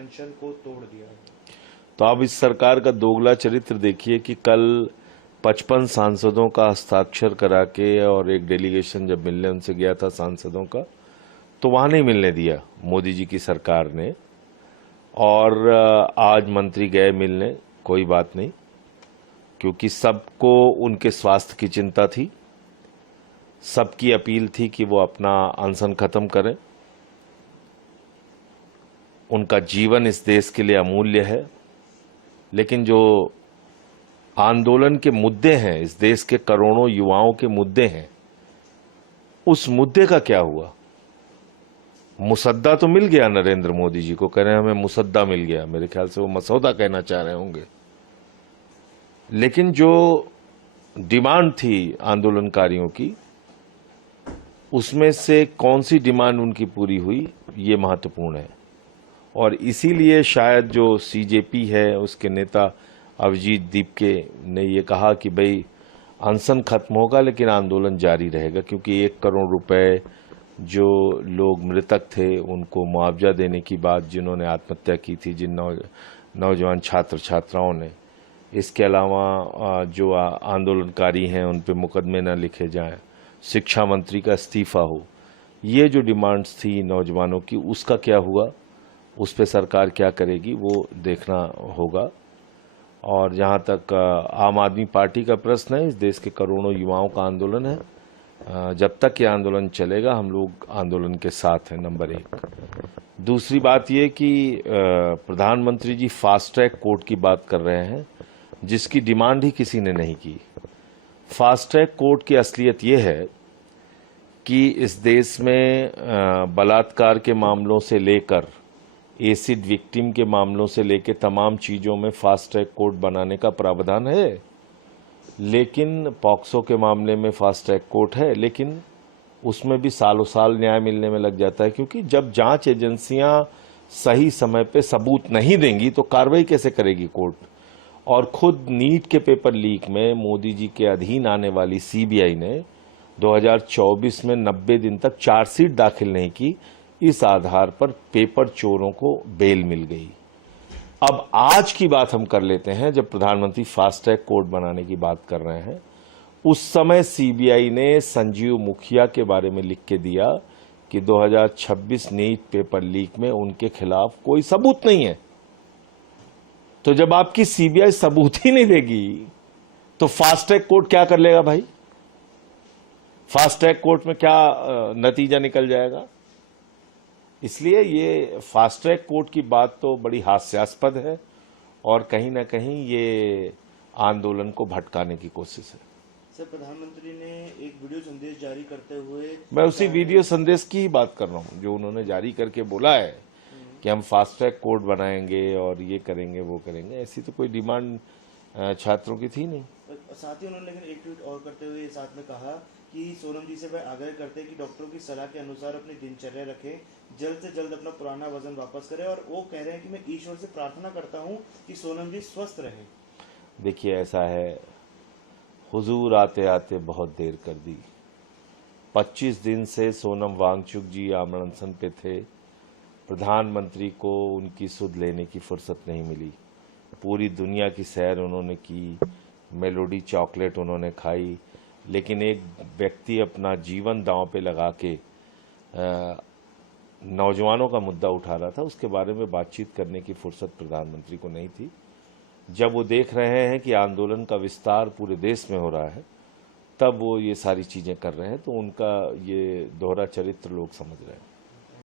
अनशन को तोड़ दिया है। तो आप इस सरकार का दोगला चरित्र देखिए कि कल 55 सांसदों का हस्ताक्षर करा के और एक डेलीगेशन जब मिलने उनसे गया था सांसदों का, तो वहां नहीं मिलने दिया मोदी जी की सरकार ने। और आज मंत्री गए मिलने, कोई बात नहीं, क्योंकि सबको उनके स्वास्थ्य की चिंता थी, सबकी अपील थी कि वो अपना अनशन खत्म करें। उनका जीवन इस देश के लिए अमूल्य है, लेकिन जो आंदोलन के मुद्दे हैं, इस देश के करोड़ों युवाओं के मुद्दे हैं, उस मुद्दे का क्या हुआ? मुसद्दा तो मिल गया नरेंद्र मोदी जी को, कह रहे हैं हमें मुसद्दा मिल गया, मेरे ख्याल से वो मसौदा कहना चाह रहे होंगे। लेकिन जो डिमांड थी आंदोलनकारियों की, उसमें से कौन सी डिमांड उनकी पूरी हुई, ये महत्वपूर्ण है। और इसीलिए शायद जो सीजेपी है उसके नेता अभिजीत दीपके ने ये कहा कि भाई अनशन खत्म होगा लेकिन आंदोलन जारी रहेगा, क्योंकि 1 करोड़ रुपए जो लोग मृतक थे उनको मुआवजा देने की बात, जिन्होंने आत्महत्या की थी, जिन नौजवान छात्र छात्राओं ने, इसके अलावा जो आंदोलनकारी हैं उन पे मुकदमे न लिखे जाएं, शिक्षा मंत्री का इस्तीफा हो, ये जो डिमांड्स थी नौजवानों की, उसका क्या हुआ, उस पर सरकार क्या करेगी वो देखना होगा। और जहां तक आम आदमी पार्टी का प्रश्न है, इस देश के करोड़ों युवाओं का आंदोलन है, जब तक ये आंदोलन चलेगा हम लोग आंदोलन के साथ हैं, नंबर 1। दूसरी बात ये कि प्रधानमंत्री जी फास्ट ट्रैक कोर्ट की बात कर रहे हैं, जिसकी डिमांड ही किसी ने नहीं की। फास्ट ट्रैक कोर्ट की असलियत ये है कि इस देश में बलात्कार के मामलों से लेकर एसिड विक्टिम के मामलों से लेकर तमाम चीज़ों में फास्ट ट्रैक कोर्ट बनाने का प्रावधान है। लेकिन पॉक्सो के मामले में फास्ट ट्रैक कोर्ट है, लेकिन उसमें भी सालों साल न्याय मिलने में लग जाता है, क्योंकि जब जांच एजेंसियां सही समय पे सबूत नहीं देंगी तो कार्रवाई कैसे करेगी कोर्ट। और खुद नीट के पेपर लीक में मोदी जी के अधीन आने वाली सीबीआई ने 2024 में 90 दिन तक चार्जशीट दाखिल नहीं की, इस आधार पर पेपर चोरों को बेल मिल गई। अब आज की बात हम कर लेते हैं, जब प्रधानमंत्री फास्ट ट्रैक कोर्ट बनाने की बात कर रहे हैं, उस समय सीबीआई ने संजीव मुखिया के बारे में लिख के दिया कि 2026 नीट पेपर लीक में उनके खिलाफ कोई सबूत नहीं है। तो जब आपकी सीबीआई सबूत ही नहीं देगी तो फास्ट ट्रैक कोर्ट क्या कर लेगा भाई? फास्ट ट्रैक कोर्ट में क्या नतीजा निकल जाएगा? इसलिए ये फास्ट ट्रैक कोर्ट की बात तो बड़ी हास्यास्पद है और कहीं ना कहीं ये आंदोलन को भटकाने की कोशिश है। सर, प्रधानमंत्री ने एक वीडियो संदेश जारी करते हुए, मैं उसी वीडियो संदेश की ही बात कर रहा हूं जो उन्होंने जारी करके बोला है कि हम फास्ट ट्रैक कोर्ट बनाएंगे और ये करेंगे वो करेंगे। ऐसी तो कोई डिमांड छात्रों की थी नहीं। साथ ही उन्होंने लेकिन एक ट्वीट और करते हुए साथ में कहा कि सोनम जी से वह आग्रह करते हैं कि डॉक्टरों की सलाह के अनुसार अपनी दिनचर्या रखें, जल्द से जल्द अपना पुराना वजन वापस करें, और वो कह रहे हैं कि मैं ईश्वर से प्रार्थना करता हूं कि सोनम जी स्वस्थ रहें। देखिए ऐसा है, हुजूर आते आते बहुत देर कर दी। 25 दिन से सोनम वांगचुक जी आमरण अनशन पे थे, प्रधानमंत्री को उनकी सुध लेने की फुर्सत नहीं मिली। पूरी दुनिया की सैर उन्होंने की, मेलोडी चॉकलेट उन्होंने खाई, लेकिन एक व्यक्ति अपना जीवन दांव पे लगा के नौजवानों का मुद्दा उठा रहा था, उसके बारे में बातचीत करने की फुर्सत प्रधानमंत्री को नहीं थी। जब वो देख रहे हैं कि आंदोलन का विस्तार पूरे देश में हो रहा है, तब वो ये सारी चीजें कर रहे हैं, तो उनका ये दोहरा चरित्र लोग समझ रहे हैं।